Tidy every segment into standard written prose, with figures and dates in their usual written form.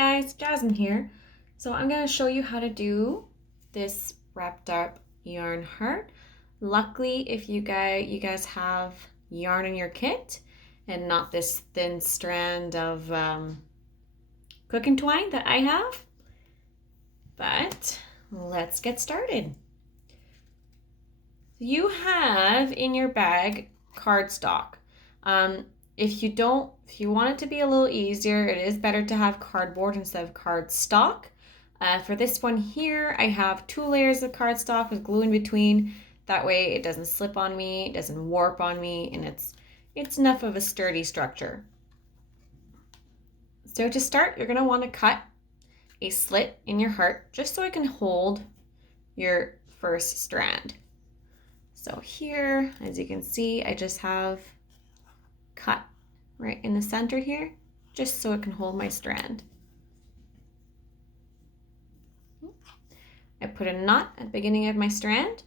guys, Jasmine here. So I'm going to show you how to do this wrapped up yarn heart. Luckily, if you guys have yarn in your kit and not this thin strand of cooking twine that I have. But let's get started. You have in your bag cardstock. If you want it to be a little easier, it is better to have cardboard instead of cardstock. For this one here, I have 2 layers of cardstock with glue in between. That way it doesn't slip on me, it doesn't warp on me, and it's enough of a sturdy structure. So to start, you're gonna want to cut a slit in your heart just so it can hold your first strand. So here, as you can see, I just have cut right in the center here, just so it can hold my strand. I put a knot at the beginning of my strand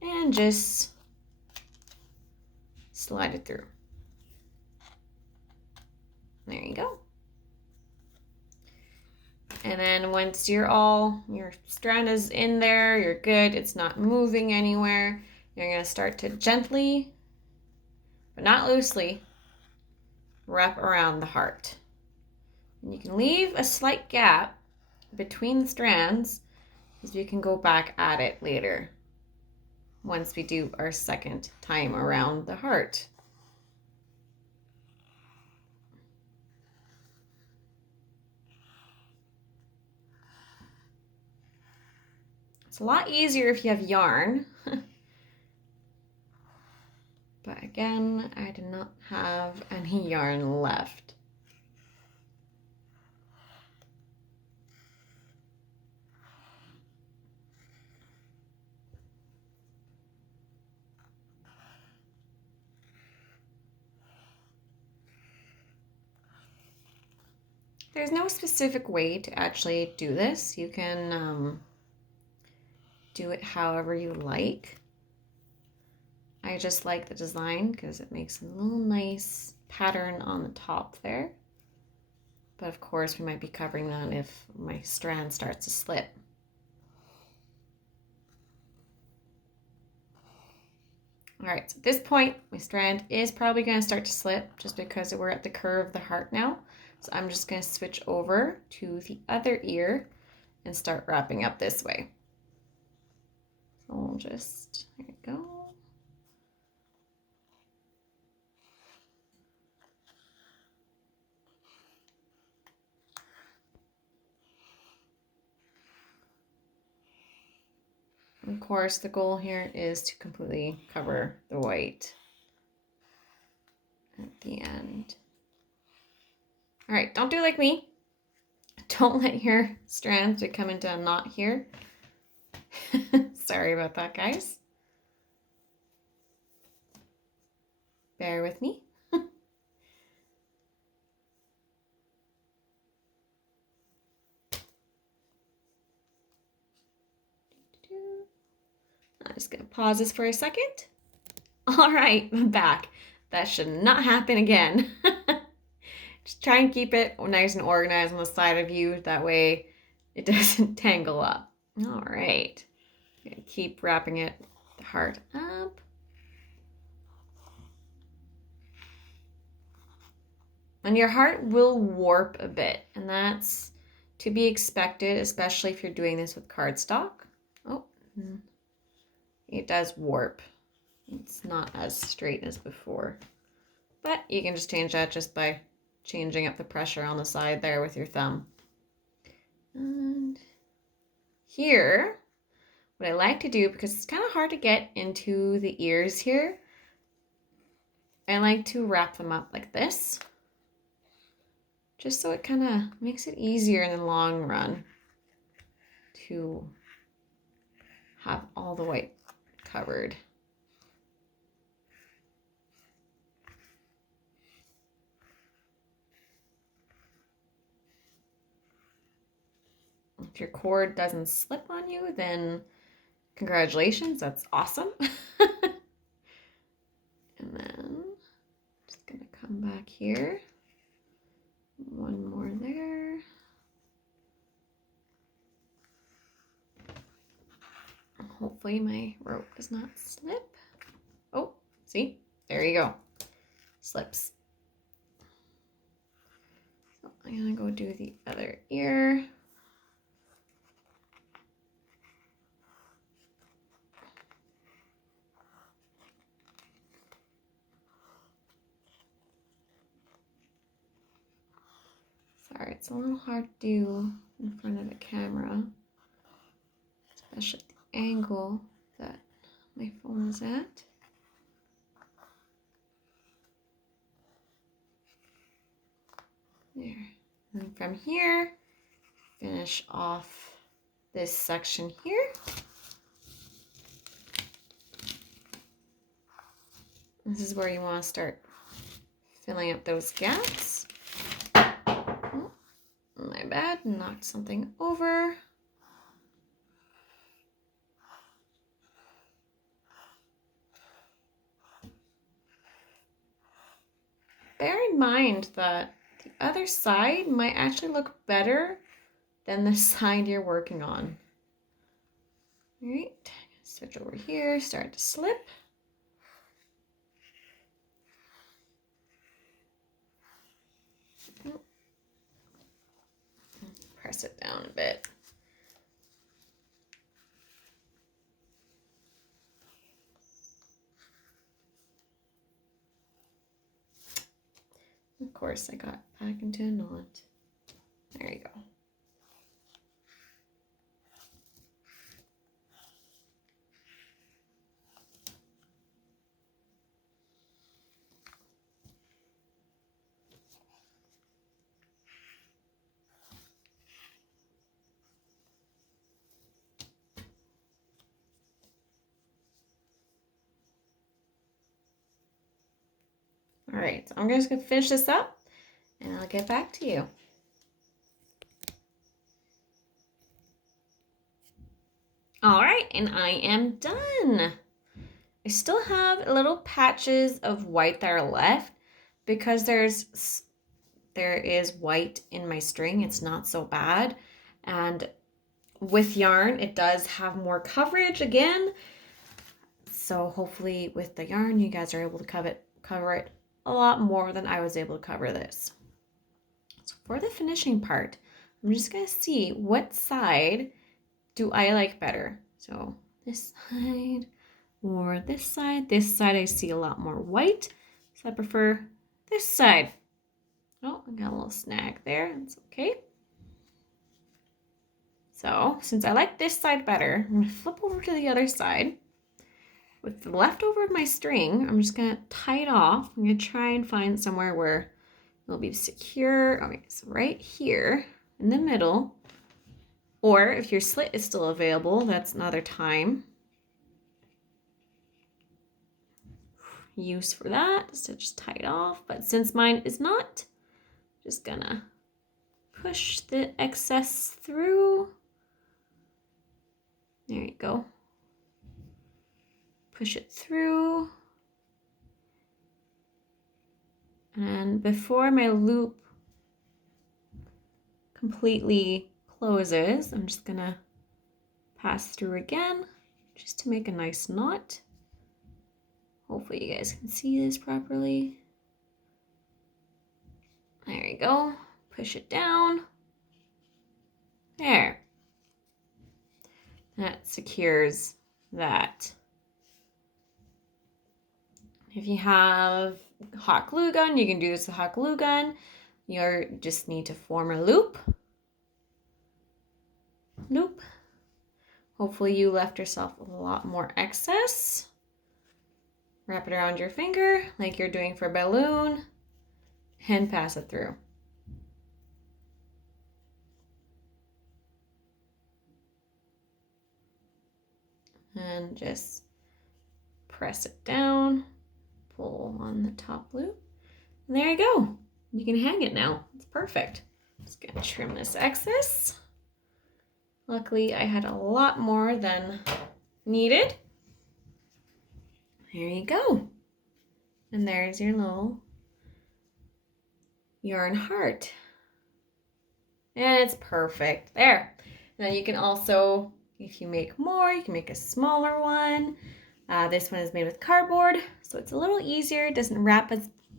and just slide it through. There you go. And then once your strand is in there, you're good, it's not moving anywhere, you're gonna start to gently, but not loosely, wrap around the heart. And you can leave a slight gap between the strands because you can go back at it later once we do our second time around the heart. It's a lot easier if you have yarn. But again, I do not have any yarn left. There's no specific way to actually do this. You can do it however you like. I just like the design because it makes a little nice pattern on the top there. But of course, we might be covering that if my strand starts to slip. All right, so at this point, my strand is probably going to start to slip just because we're at the curve of the heart now. So I'm just going to switch over to the other ear and start wrapping up this way. So I'll just, there you go. Of course, the goal here is to completely cover the white at the end. All right, don't do like me. Don't let your strands become into a knot here. Sorry about that, guys. Bear with me. I'm just gonna pause this for a second. All right, I'm back. That should not happen again. Just try and keep it nice and organized on the side of you. That way it doesn't tangle up. All right. I'm gonna keep wrapping it, the heart up. And your heart will warp a bit, and that's to be expected, especially if you're doing this with cardstock. Oh, it does warp. It's not as straight as before. But you can just change that just by changing up the pressure on the side there with your thumb. And here, what I like to do, because it's kind of hard to get into the ears here, I like to wrap them up like this, just so it kind of makes it easier in the long run to have all the white covered. If your cord doesn't slip on you, then congratulations, that's awesome. And then just gonna come back here. One more there. hopefully my rope does not slip. Oh, see? There you go. Slips. So I'm gonna go do the other ear. Sorry, it's a little hard to do in front of the camera, especially at the angle that my phone is at. There. And from here, finish off this section here. This is where you want to start filling up those gaps. Oh, my bad, knocked something over. Bear in mind that the other side might actually look better than the side you're working on. All right, switch over here, start to slip. Press it down a bit. Of course, I got back into a knot. There you go. All right, so I'm just gonna finish this up and I'll get back to you. All right, and I am done. I still have little patches of white that are left because there is white in my string. It's not so bad. And with yarn, it does have more coverage again. So hopefully with the yarn, you guys are able to cover it a lot more than I was able to cover this. So for the finishing part, I'm just gonna see what side do I like better. So this side or this side. This side I see a lot more white, so I prefer this side. Oh, I got a little snag there, that's okay. So since I like this side better, I'm gonna flip over to the other side. With the leftover of my string, I'm just gonna tie it off. I'm gonna try and find somewhere where it'll be secure. Okay, so right here in the middle, or if your slit is still available, that's another time use for that. So just tie it off. But since mine is not, just gonna push the excess through. There you go. Push it through. And before my loop completely closes, I'm just gonna pass through again just to make a nice knot. Hopefully you guys can see this properly. There you go. Push it down. There. That secures that. If you have hot glue gun, you can do this with hot glue gun. You just need to form a loop. Loop. Hopefully you left yourself a lot more excess. Wrap it around your finger like you're doing for a balloon and pass it through. And just press it down, pull on the top loop, and there you go. You can hang it now. It's perfect. Just gonna trim this excess. Luckily, I had a lot more than needed. There you go. And there's your little yarn heart. And it's perfect. There. Now you can also If you make more, you can make a smaller one. This one is made with cardboard, so it's a little easier. It doesn't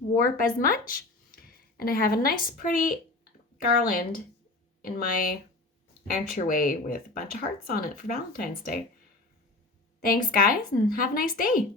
warp as much. And I have a nice pretty garland in my entryway with a bunch of hearts on it for Valentine's Day. Thanks, guys, and have a nice day.